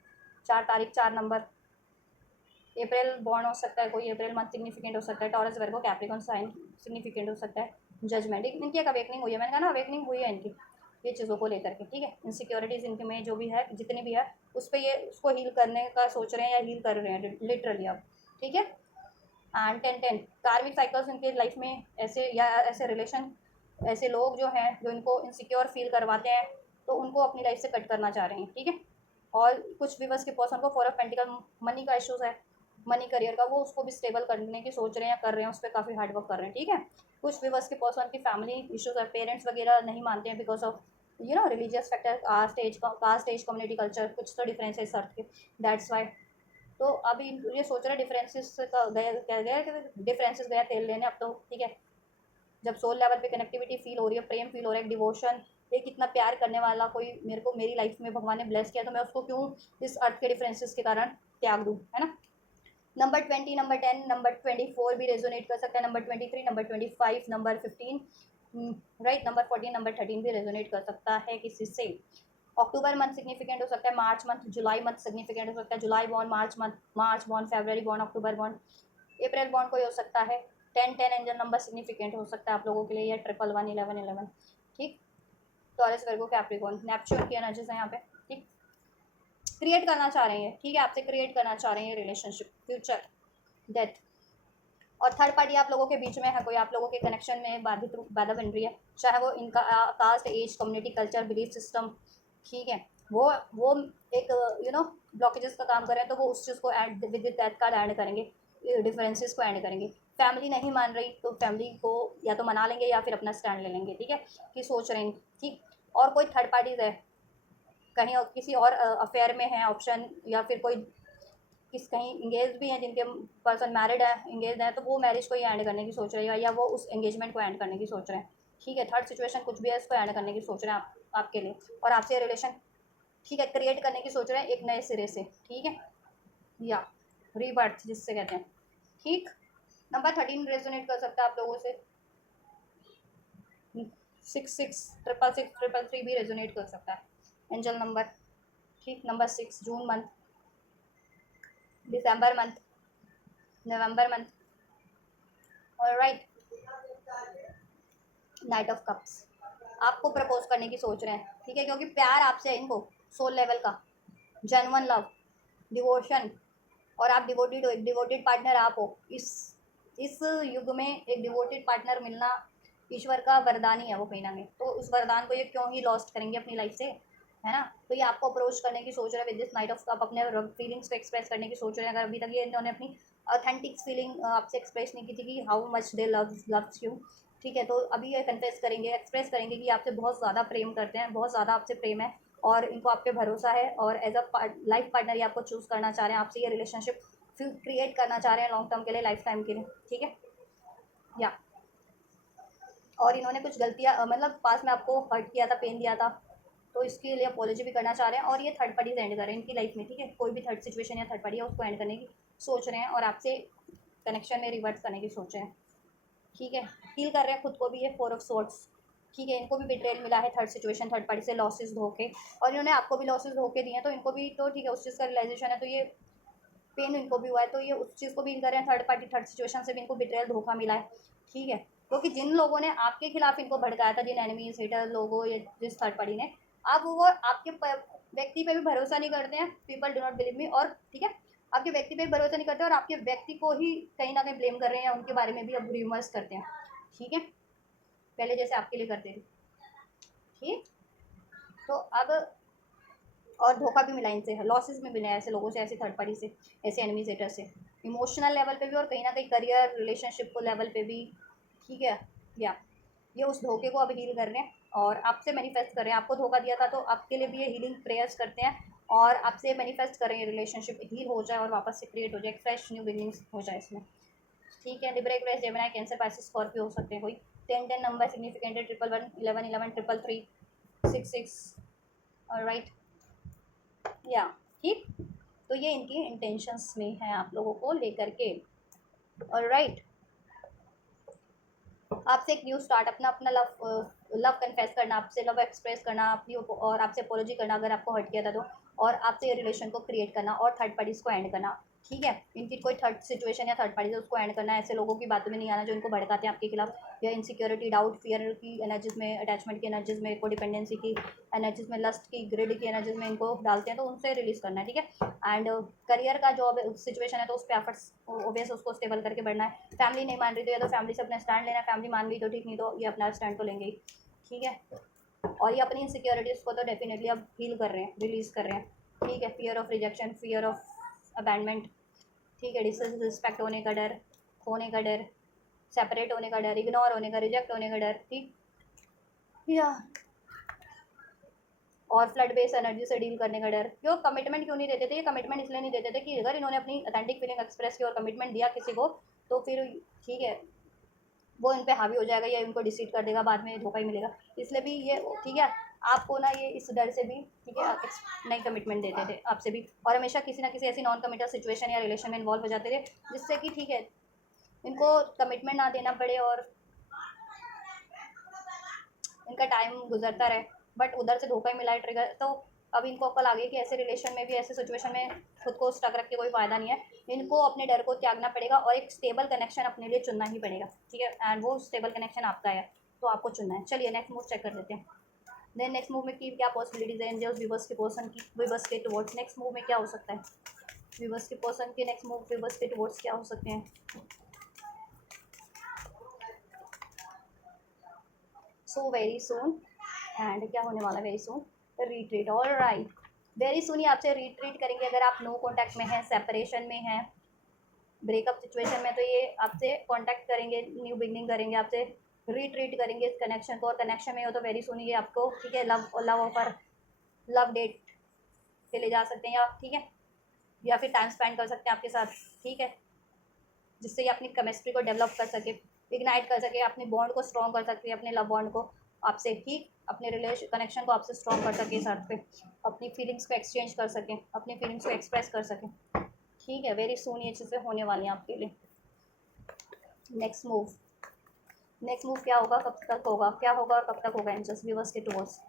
4 तारीख, 4 नंबर। अप्रैल बॉर्न हो सकता है कोई, अप्रैल मंथ सिग्निफिकेंट हो सकता है। टॉरस, वर्गो, कैप्रिकॉन साइन सिग्निफिकेंट हो सकता है। जजमेंट, इनकी एक अवेकनिंग हुई है, मैंने कहा ना अवेकनिंग हुई है इनकी ये चीज़ों को लेकर के, ठीक है। इनसिक्योरिटीज़ इनके में जो भी है, जितनी भी है, उस पर ये उसको हील करने का सोच रहे हैं या हील कर रहे हैं लिटरली अब, ठीक है। एंड 10-10 कार्मिक साइकिल्स इनके लाइफ में ऐसे, या ऐसे रिलेशन, ऐसे लोग जो हैं जो इनको इनसिक्योर फील करवाते हैं, तो उनको अपनी लाइफ से कट करना चाह रहे हैं, ठीक है। और कुछ व्यूवर्स के पर्सन को 4 ऑफ पेंटिकल मनी का इशूज़ है, मनी करियर का, वो उसको भी स्टेबल करने की सोच रहे हैं या कर रहे हैं, उस पर काफ़ी हार्ड वर्क कर रहे हैं, ठीक है। कुछ व्यूवर्स के पर्सन की फैमिली इशूज़ है, पेरेंट्स वगैरह नहीं मानते हैं because of religious factor, caste age community culture, कुछ तो डिफरेंस है इस अर्थ के, दैट्स वाई। तो अभी ये सोच रहे डिफरेंसेस का गया, क्या गया, डिफरेंसेस गया तेल लेने अब तो, ठीक है। जब सोल लेवल पे कनेक्टिविटी फील हो रही है, प्रेम फील हो रहा है, डिवोशन, एक इतना प्यार करने वाला कोई मेरे को मेरी लाइफ में भगवान ने ब्लेस किया, तो मैं उसको क्यों इस अर्थ के डिफरेंसेस के कारण त्याग दूँ, है ना। नंबर 20, नंबर 10, नंबर 24 भी रेजोनेट कर सकता है, number 23, number 25, number 15, right, number 14, number 13 भी रेजोनेट कर सकता है किसी से। अक्टूबर मंथ सिग्निफिकेंट हो सकता है, मार्च मंथ, जुलाई मंथ सिग्निफिकेंट हो सकता है, जुलाई बॉर्न, मार्च मंथ, मार्च बॉर्न, फरवरी बॉर्न, अक्टूबर बॉर्न, अप्रैल बॉर्न कोई हो सकता है। 10-10 एंजल नंबर सिग्निफिकेंट हो सकता है आप लोगों के लिए, या 111, 11, ठीक। टॉरस, वर्गो, कैप्रिकॉर्न, नेपच्यून की एनर्जीज है यहाँ पे, ठीक। क्रिएट करना चाह रहे हैं, ठीक है, आपसे क्रिएट करना चाह रहे हैं रिलेशनशिप, फ्यूचर, डेथ। और थर्ड पार्टी आप लोगों के बीच में है, कोई आप लोगों के कनेक्शन में बाधा बन रही है, चाहे वो इनका caste, age, community, culture, belief system, ठीक है। वो एक ब्लॉकेजेस का काम कर रहे हैं, तो वो उस चीज़ को add with that card add करेंगे, डिफरेंसेस को ऐड करेंगे। फैमिली नहीं मान रही तो फैमिली को या तो मना लेंगे या फिर अपना स्टैंड ले लेंगे, ठीक है, कि सोच रहे हैं, ठीक। और कोई थर्ड पार्टीज है कहीं, और किसी और अफेयर में है ऑप्शन, या फिर कोई कहीं इंगेज भी हैं, जिनके पर्सन मैरिड है, इंगेज है, तो वो मैरिज को ही एंड करने की सोच रहे हैं, या वो उस एंगेजमेंट को एंड करने की सोच रहे हैं, ठीक है। थर्ड सिचुएशन कुछ भी है, इसको एंड करने की सोच रहे हैं आपके लिए, और आपसे रिलेशन, ठीक है, क्रिएट करने की सोच रहे हैं एक नए सिरे से, ठीक है, या रीबर्थ जिससे कहते हैं, ठीक। नंबर 13 रेजोनेट कर सकता है आप लोगों से, 66, 666, 333 भी रेजोनेट कर सकता है एंजल नंबर, ठीक। नंबर 6 जून मंथ, दिसंबर मंथ, नवंबर मंथ, और राइट, नाइट ऑफ कप्स आपको प्रपोज करने की सोच रहे हैं, ठीक है, क्योंकि प्यार आपसे है इनको, सोल लेवल का, जेन्युइन लव, डिवोशन, और आप डिवोटेड हो, एक डिवोटेड पार्टनर आप हो। इस युग में एक डिवोटेड पार्टनर मिलना ईश्वर का वरदान ही है वो, कहीं ना कहीं, तो उस वरदान को ये क्यों ही लॉस्ट करेंगे अपनी लाइफ से, है ना। तो ये आपको अप्रोच करने की सोच रहे हैं with this night of cup, अपने फीलिंग्स को एक्सप्रेस करने की सोच रहे हैं। अगर अभी तक ये इन्होंने अपनी ऑथेंटिक फीलिंग आपसे एक्सप्रेस नहीं की थी कि how much they loves you, ठीक है, तो अभी ये कन्फेस करेंगे, एक्सप्रेस करेंगे कि आपसे बहुत ज़्यादा प्रेम करते हैं, बहुत ज़्यादा आपसे प्रेम है, और इनको आप पे भरोसा है, और एज अ लाइफ पार्टनर ये आपको चूज़ करना चाह रहे हैं, आपसे ये रिलेशनशिप फिर क्रिएट करना चाह रहे हैं लॉन्ग टर्म के लिए, लाइफ टाइम के लिए, ठीक है, या। और इन्होंने कुछ गलतियाँ मतलब पास में आपको हर्ट किया था, पेन दिया था, तो इसके लिए अपॉलॉजी भी करना चाह रहे हैं, और ये थर्ड पार्टीज एंड कर रहे हैं इनकी लाइफ में, ठीक है। कोई भी थर्ड सिचुएशन या थर्ड पार्टी है उसको एंड करने की सोच रहे हैं, और आपसे कनेक्शन में रिवर्ट करने की सोच रहे हैं, ठीक है। फील कर रहे हैं खुद को भी ये 4 ऑफ सोर्ट्स, ठीक है, इनको भी बिट्रेल मिला है थर्ड सिचुएशन, थर्ड पार्टी से लॉसेस धोखे, और इन्होंने आपको भी लॉसेस धोखे दिए हैं, तो इनको भी तो ठीक है उस चीज़ का रियलाइजेशन है, तो ये पेन इनको भी हुआ है, तो ये उस चीज़ को भी कर रहे हैं, थर्ड पार्टी थर्ड सिचुएशन से भी इनको बिट्रेल धोखा मिला है, ठीक है। क्योंकि जिन लोगों ने आपके खिलाफ इनको भड़काया था, जिन एनिमीज, हेटर लोगों, या जिस थर्ड पार्टी ने, अब वो आपके व्यक्ति पे भी भरोसा नहीं करते हैं, people do not believe me, और ठीक है, आपके व्यक्ति पे भी भरोसा नहीं करते, और आपके व्यक्ति को ही कहीं ना कहीं ब्लेम कर रहे हैं, उनके बारे में भी अब रूमर्स करते हैं, ठीक है, पहले जैसे आपके लिए करते थे, ठीक। तो अब और धोखा भी मिला इनसे, लॉसेस भी मिले हैं ऐसे लोगों से, ऐसे थर्ड पार्टी से, ऐसे एनिमीज हेटर से, इमोशनल लेवल पे भी और कहीं ना कहीं करियर रिलेशनशिप को लेवल पे भी। ठीक है, या ये उस धोखे को अब हील कर रहे हैं और आपसे मैनिफेस्ट कर रहे हैं। आपको धोखा दिया था तो आपके लिए भी ये हीलिंग प्रेयर्स करते हैं और आपसे मैनिफेस्ट कर रहे हैं रिलेशनशिप हील हो जाए और वापस से क्रिएट हो जाए, फ्रेश न्यू बिगिनिंग्स हो जाए इसमें। ठीक है, Libra Aquarius Gemini cancer Pisces Scorpio हो सकते हैं कोई। 10 नंबर सिग्निफिकेंट है, 11 11 11 333 66। ऑलराइट, या ठीक, तो ये इनकी इंटेंशंस में है आप लोगों को लेकर के। ऑलराइट, आपसे एक न्यू स्टार्ट, अपना अपना लव कन्फेस करना, आपसे लव एक्सप्रेस करना अपनी, और आपसे अपोलॉजी करना अगर आपको हर्ट किया था तो, और आपसे ये रिलेशन को क्रिएट करना और थर्ड पार्टीज को एंड करना। ठीक है, इनकी कोई थर्ड सिचुएशन या थर्ड पार्टी है उसको एंड करना है। ऐसे लोगों की बातों में नहीं आना जो इनको भड़काते हैं आपके खिलाफ, या इनसिक्योरिटी, डाउट, फियर की एनर्जीज में, अटैचमेंट की एनर्जीज में, कोडिपेंडेंसी की एनर्जीज में, लस्ट की, ग्रिड की एनर्जीज में इनको डालते हैं, तो उनसे रिलीज करना है। ठीक है, एंड करियर का जॉब सिचुएशन है तो उस पर एफर्ट्स ओबियस उसको स्टेबल करके बढ़ना है। फैमिली नहीं मान रही तो या तो फैमिली से अपना स्टैंड लेना है, फैमिली मान गई तो ठीक, नहीं तो ये अपना स्टैंड तो लेंगे ही। ठीक है, और ये अपनी इनसिक्योरिटीज़ को तो डेफिनेटली अब हील कर रहे हैं, रिलीज कर रहे हैं। ठीक है, fear of rejection, fear of abandonment. ठीक है, डिसरिस्पेक्ट होने का डर, खोने का डर, सेपरेट होने का डर, इग्नोर होने का, रिजेक्ट होने का डर। ठीक, या और फ्लड बेस एनर्जी से डील करने का डर। क्यों कमिटमेंट क्यों नहीं देते थे? ये कमिटमेंट इसलिए नहीं देते थे कि अगर इन्होंने अपनी अथेंटिक फीलिंग एक्सप्रेस की और कमिटमेंट दिया किसी को तो फिर ठीक है वो इन पे हावी हो जाएगा या इनको डिसीट कर देगा, बाद में धोखा ही मिलेगा। इसलिए भी ये ठीक है, आपको ना ये इस डर से भी ठीक है नई कमिटमेंट देते थे आपसे भी, और हमेशा किसी ना किसी ऐसी नॉन कमिटेड सिचुएशन या रिलेशन में इन्वॉल्व हो जाते थे जिससे कि ठीक है इनको कमिटमेंट ना देना पड़े और इनका टाइम गुजरता रहे, बट उधर से धोखा ही मिला है ट्रिगर। तो अब इनको अकल आ गई कि ऐसे रिलेशन में भी, ऐसे सिचुएशन में खुद को स्टक रख के कोई फायदा नहीं है। इनको अपने डर को त्यागना पड़ेगा और एक स्टेबल कनेक्शन अपने लिए चुनना ही पड़ेगा। ठीक है, एंड वो स्टेबल कनेक्शन आपका है तो आपको चुनना है। चलिए नेक्स्ट मूव चेक कर लेते हैं। देन नेक्स्ट मूव में की क्या पॉसिबिलिटीज है एंजल्स व्यूवर्स के पर्सन की, व्यूवर्स के टुवर्ड्स नेक्स्ट मूव में क्या हो सकता है, व्यूवर्स के पर्सन के नेक्स्ट मूव व्यूवर्स के टुवर्ड्स क्या हो सकते हैं। सो वेरी सून, एंड क्या होने वाला very soon, retreat. All right, very soon ही आपसे रिट्रीट करेंगे अगर आप नो कॉन्टैक्ट में हैं, सेपरेशन में हैं, ब्रेकअप सिचुएशन में, तो ये आपसे कांटेक्ट करेंगे, न्यू बिगनिंग करेंगे, आपसे रिट्रीट करेंगे इस कनेक्शन को, और कनेक्शन में हो तो वेरी सुन ये आपको ठीक है लव ऑफर, लव डेट पे ले जा सकते हैं, या ठीक है या फिर टाइम स्पेंड कर सकते हैं आपके साथ। ठीक है, जिससे ये अपनी केमिस्ट्री को डेवलप कर सके, इग्नाइट कर सके, अपने बॉन्ड को स्ट्रॉन्ग कर सकते हैं, अपने लव बॉन्ड को आपसे, ठीक अपने रिलेशन कनेक्शन को आपसे स्ट्रॉन्ग कर सके, साथ पे अपनी फीलिंग्स को एक्सचेंज कर सकें, अपनी फीलिंग्स को एक्सप्रेस कर सकें। ठीक है, वेरी सून ये चीज़ें होने वाली हैं आपके लिए। नेक्स्ट मूव, नेक्स्ट मूव क्या होगा, कब तक होगा, क्या होगा और कब तक होगा, एंजल्स व्यूअर्स के टूवर्ड्स।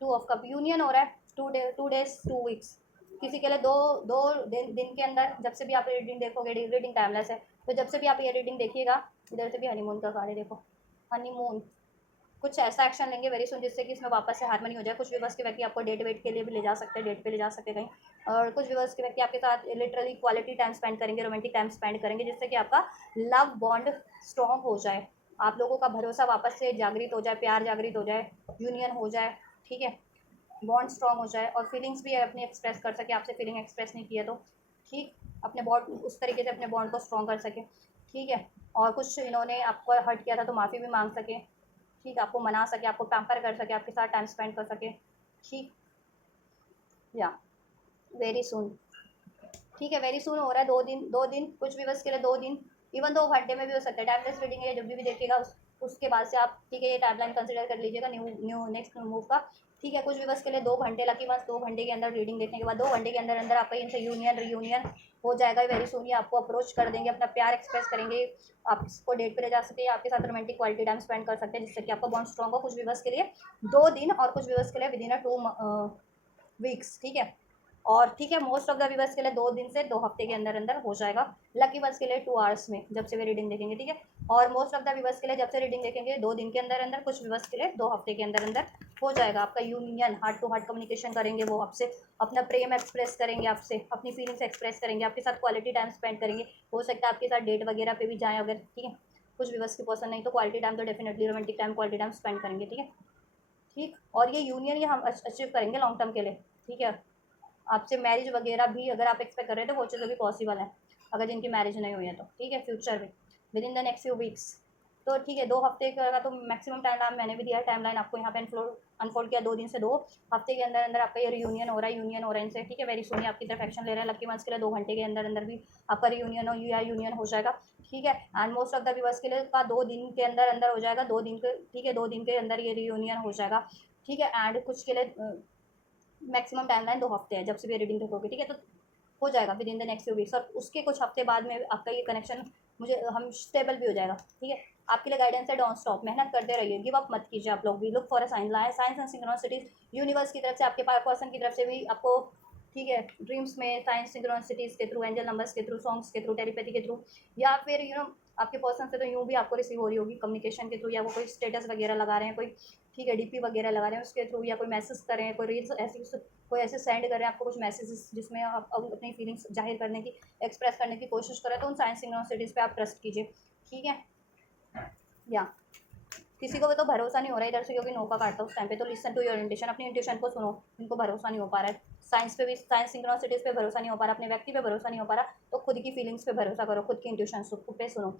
2 ऑफ कप यूनियन हो रहा है, 2 डेज 2 वीक्स, किसी के लिए दो दो दिन के अंदर, जब से भी आप रीडिंग देखोगे, रीडिंग टाइमलेस है तो जब से भी आप ये रीडिंग देखिएगा, इधर से भी हनीमून का कार्ड है, देखो हनीमून, कुछ ऐसा एक्शन लेंगे वेरी सुन जिससे कि इसमें वापस से हार्मनी हो जाए। कुछ व्यूवर्स के व्यक्ति आपको डेट वेट के लिए भी ले जा सकते हैं, डेट पे ले जा सकते हैं कहीं, और कुछ व्यूवर्स के व्यक्ति आपके साथ लिटरली क्वालिटी टाइम स्पेंड करेंगे, रोमांटिक टाइम स्पेंड करेंगे, जिससे कि आपका लव बॉन्ड स्ट्रॉन्ग हो जाए, आप लोगों का भरोसा वापस से जागृत हो जाए, प्यार जागृत हो जाए, यूनियन हो जाए। ठीक है, बॉन्ड स्ट्रॉन्ग हो जाए और फीलिंग्स भी अपनी एक्सप्रेस कर सके, आपसे फीलिंग एक्सप्रेस नहीं किया तो ठीक, अपने बॉन्ड उस तरीके से अपने बॉन्ड को स्ट्रॉन्ग कर सके। ठीक है, और कुछ इन्होंने आपको हर्ट किया था तो माफ़ी भी मांग सके, ठीक, आपको मना सके, आपको पैम्पर कर सके, आपके साथ टाइम स्पेंड कर सके। ठीक, या वेरी सुन, ठीक है वेरी सुन हो रहा है, 2 दिन कुछ भी बस के लिए 2 दिन, इवन 2 घंटे में भी हो सकता है। टाइमलेस रीडिंग है, जब भी देखिएगा उसके बाद से आप ठीक है ये टाइमलाइन कंसिडर कर लीजिएगा न्यू न्यू नेक्स्ट मूव का। ठीक है, कुछ भी बस के लिए 2 घंटे, लकी बस 2 घंटे के अंदर रीडिंग देखने के बाद 2 घंटे के अंदर अंदर आपका इनसे यूनियन रियूनियन हो जाएगा। वेरी सुन ये आपको अप्रोच कर देंगे, अपना प्यार एक्सप्रेस करेंगे, आपको डेट पे ले जा सकते हैं, आपके साथ रोमांटिक क्वालिटी टाइम स्पेंड कर सकते हैं, जिससे कि आपका बॉन्ड स्ट्रॉन्ग हो। कुछ भी बस के लिए 2 दिन और कुछ भी बस के लिए विदिन 2 वीक्स। ठीक है, और ठीक है मोस्ट ऑफ द व्यूवर्स के लिए 2 दिन से 2 हफ्ते के अंदर अंदर हो जाएगा। लकी बस के लिए 2 आवर्स में जब से वे रीडिंग देखेंगे। ठीक है, और मोस्ट ऑफ द व्यूवर्स के लिए जब से रीडिंग देखेंगे 2 दिन के अंदर अंदर, कुछ व्यूवर्स के लिए 2 हफ्ते के अंदर अंदर हो जाएगा। आपका union, heart to heart communication करेंगे, वो आपसे अपना प्रेम एक्सप्रेस करेंगे, आपसे अपनी फीलिंग्स एक्सप्रेस करेंगे, आपके साथ क्वालिटी टाइम स्पेंड करेंगे। हो सकता है आपके साथ डेट वगैरह पे भी जाएँ अगर, ठीक है कुछ व्यूवर्स की पसंद नहीं तो क्वालिटी टाइम तो definitely romantic time quality time spend करेंगे। ठीक है, ठीक। और ये यूनियन ये हम अचीव करेंगे लॉन्ग टर्म के लिए, ठीक है। आपसे मैरिज वगैरह भी अगर आप एक्सपेक्ट कर रहे थे वो चीज़ें भी पॉसिबल है, अगर जिनकी मैरिज नहीं हुई है तो, ठीक है, फ्यूचर में with in the next few weeks. तो ठीक है, 2 हफ्ते का तो मैक्सिमम टाइम लाइन मैंने भी दिया है, टाइम लाइन आपको यहाँ पे अनफोल्ड किया, 2 दिन से 2 हफ्ते के अंदर अंदर आपका ये रियूनियन हो रहा है, यूनियन हो रहा है इनसे, ठीक है। वेरी सुन आपकी तरफ एक्शन ले रहे हैं, लकी मंथ्स के लिए 2 घंटे के अंदर अंदर भी आपका रियूनियन हो या यूनियन हो जाएगा, ठीक है। And most of the viewers के लिए का 2 दिन के अंदर अंदर हो जाएगा, 2 दिन के, ठीक है, 2 दिन के अंदर ये रियूनियन हो जाएगा, ठीक है। एंड कुछ के लिए मैक्सिमम टाइमलाइन 2 हफ्ते है जब से भी रीडिंग तक होगी, ठीक है। तो हो जाएगा with in the next few weeks, और उसके कुछ हफ्ते बाद में आपका ये कनेक्शन मुझे हम स्टेबल भी हो जाएगा, ठीक है। आपके लिए गाइडेंस है, डोंट स्टॉप, मेहनत करते रहिए, गिव अप मत कीजिए आप लोग भी, look for a sign, signs and synchronicities universe की तरफ से, आपके पास पर्सन की तरफ से भी आपको, ठीक है, ड्रीम्स में साइंस सिंक्रोनिसिटीज के थ्रू, एंजल नंबर्स के थ्रू, सॉन्ग्स के थ्रू, टेलीपैथी के थ्रू, या फिर आपके पर्सन से तो यूँ भी आपको रिसीव हो रही होगी कम्युनिकेशन के थ्रू, या वो कोई स्टेटस वगैरह लगा रहे हैं कोई, ठीक है, डीपी वगैरह लगा रहे हैं उसके थ्रू, या कोई मैसेज कर रहे हैं, कोई रील्स ऐसी कोई ऐसे सेंड कर रहे हैं आपको कुछ मैसेजेस जिसमें आप अपनी फीलिंग्स जाहिर करने की, एक्सप्रेस करने की कोशिश करें, तो उन साइंस सिंक्रोनिसिटीज पे आप ट्रस्ट कीजिए, ठीक है। या किसी को भी तो भरोसा नहीं हो रहा है इधर से, क्योंकि नौका काटता है उस टाइम पे, तो लिसन टू योर इंट्यूशन, अपनी इंट्यूशन को सुनो, इनको भरोसा नहीं हो पा रहा है साइंस पे भी, साइंस सिंक्रोनिसिटीज पे भरोसा नहीं हो पा रहा, अपने व्यक्ति पे भरोसा नहीं हो पा रहा, तो खुद की फीलिंग्स पे भरोसा करो, खुद की इंट्यूशन पे सुनो,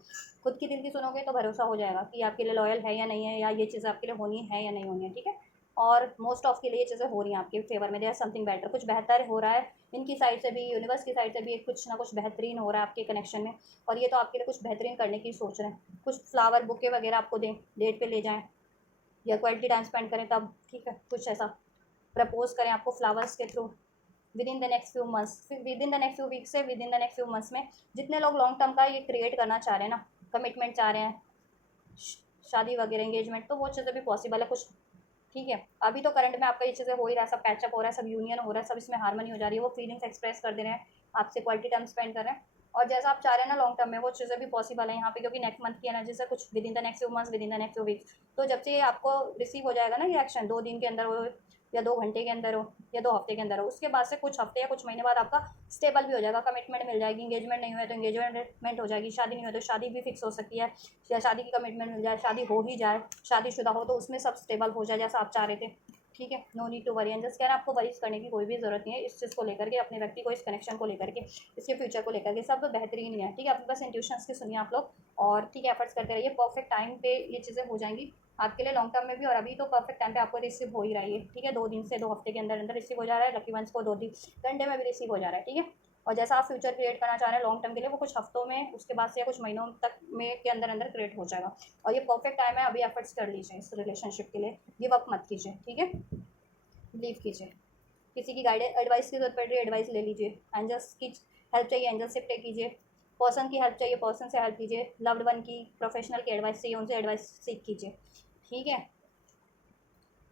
खुद की दिल की सुनोगे तो भरोसा हो जाएगा कि आपके लिए लॉयल है या नहीं है, या ये चीज़ आपके लिए होनी है या नहीं होनी है, ठीक है। और मोस्ट ऑफ के लिए ये चीज़ें हो रही हैं आपके फेवर में, देयर समथिंग बेटर, कुछ बेहतर हो रहा है इनकी साइड से भी, यूनिवर्स की साइड से भी कुछ ना कुछ बेहतरीन हो रहा है आपके कनेक्शन में, और ये तो आपके लिए कुछ बेहतरीन करने की सोच रहे हैं, कुछ फ्लावर बुके वगैरह आपको दें, डेट पे ले जाएं, या क्वालिटी टाइम स्पेंड करें तब, ठीक है, कुछ ऐसा प्रपोज करें आपको फ्लावर्स के through within the next few months, within the next few weeks से within the next few months में, जितने लोग लॉन्ग टर्म का ये क्रिएट करना चाह रहे हैं ना, कमिटमेंट चाह रहे हैं, शादी वगैरह एंगेजमेंट, तो वो चीज़ें भी पॉसिबल है कुछ, ठीक है। अभी तो करंट में आपका ये चीज़ें हो ही रहा है, सब पैचअप हो रहा है, सब यूनियन हो रहा है, सब इसमें हारमनी हो जा रही है, वो फीलिंग्स एक्सप्रेस कर दे रहे हैं, आपसे क्वालिटी टाइम स्पेंड कर रहे हैं, और जैसा आप चाह रहे हैं ना लॉन्ग टर्म में, वो चीज़ें भी पॉसिबल है यहाँ पे, क्योंकि नेक्स्ट मंथ की एनर्जी से कुछ with in the next 2 months, within the next 2 weeks, तो जब से आपको रिसीव हो जाएगा ना ये एक्शन, 2 दिन के अंदर हो, या 2 घंटे के अंदर हो, या 2 हफ्ते के अंदर हो, उसके बाद से कुछ हफ्ते या कुछ महीने बाद आपका स्टेबल भी हो जाएगा, कमिटमेंट मिल जाएगी, इंगेजमेंट नहीं हुआ तो इंगेजमेंट हो जाएगी, शादी नहीं हो तो शादी भी फिक्स हो सकती है, या शादी की कमिटमेंट मिल जाए, शादी हो ही जाए, शादीशुदा हो तो उसमें सब स्टेबल हो जाए जैसा आप चाह रहे थे, ठीक है। No need to worry, and just कह रहे हैं आपको वरीज करने की कोई भी ज़रूरत नहीं है इस चीज़ को लेकर के, अपने व्यक्ति को, इस कनेक्शन को लेकर के, इसके फ्यूचर को लेकर के, सब बेहतरीन ही है, ठीक है। अपने पास इंट्यूशंस की सुनिए आप लोग, और ठीक है, एफर्ट्स करते रहिए, परफेक्ट टाइम पे ये चीज़ें हो जाएंगी आपके लिए लॉन्ग टर्म में भी, और अभी तो परफेक्ट टाइम पे आपको रिसीव हो ही रही है, ठीक है। 2 दिन से 2 हफ्ते के अंदर अंदर रिसीव हो जा रहा है, लकी वंस को 2 घंटे में भी रिसीव हो जा रहा है, ठीक है। और जैसा आप फ्यूचर क्रिएट करना चाह रहे हैं लॉन्ग टर्म के लिए, वो कुछ हफ्तों में, उसके बाद से या कुछ महीनों तक में के अंदर अंदर क्रिएट हो जाएगा, और ये परफेक्ट टाइम है, अभी एफर्ट्स कर लीजिए इस रिलेशनशिप के लिए, गिव अप मत कीजिए, ठीक है, लीव कीजिए। किसी की गाइड एडवाइस की जरूरत पड़ रही है, एडवाइस ले लीजिए, एंजल्स की हेल्प चाहिए, एंजल से प्रे कीजिए, पर्सन की हेल्प चाहिए, पर्सन से हेल्प लीजिए, लव्ड वन की, प्रोफेशनल की एडवाइस चाहिए, उनसे एडवाइस सीख कीजिए, ठीक है।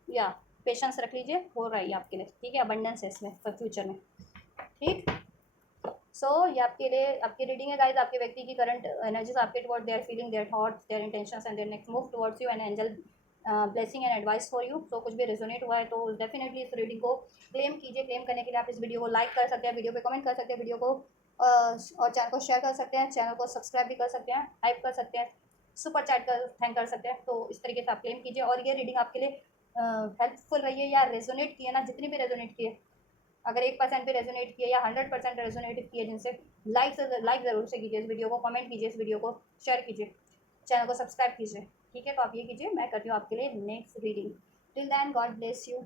या पेशेंस रख लीजिए, हो रहा है आपके लिए, ठीक है, अबंडेंस है इसमें फॉर फ्यूचर में, ठीक। ये आपके लिए आपकी रीडिंग है गाइस, आपके व्यक्ति की करंट एनर्जीज आपके toward their feeling, their thoughts, their intentions and their next move towards you, and angel blessing and advice for you. So कुछ भी रेजोनेट हुआ है तो डेफिनेटली इस रीडिंग को क्लेम कीजिए, क्लेम करने के लिए आप इस वीडियो को लाइक कर सकते हैं, वीडियो पे कमेंट कर सकते हैं, वीडियो को और चैनल को शेयर कर सकते हैं, चैनल को सब्सक्राइब भी कर सकते हैं, हाइप कर सकते हैं, सुपर चैट कर थैंक कर सकते हैं, तो इस तरीके से आप क्लेम कीजिए। और ये रीडिंग आपके लिए हेल्पफुल रही है या रेजोनेट किए ना, जितनी भी रेजोनेट किए, अगर 1% भी रेजोनेट किए या 100% रेजोनेट किए जिनसे, लाइक ज़रूर से कीजिए इस वीडियो को, कमेंट कीजिए इस वीडियो को, शेयर कीजिए, चैनल को सब्सक्राइब कीजिए, ठीक है। तो आप ये कीजिए, मैं करती हूँ आपके लिए next reading. Till then God bless you.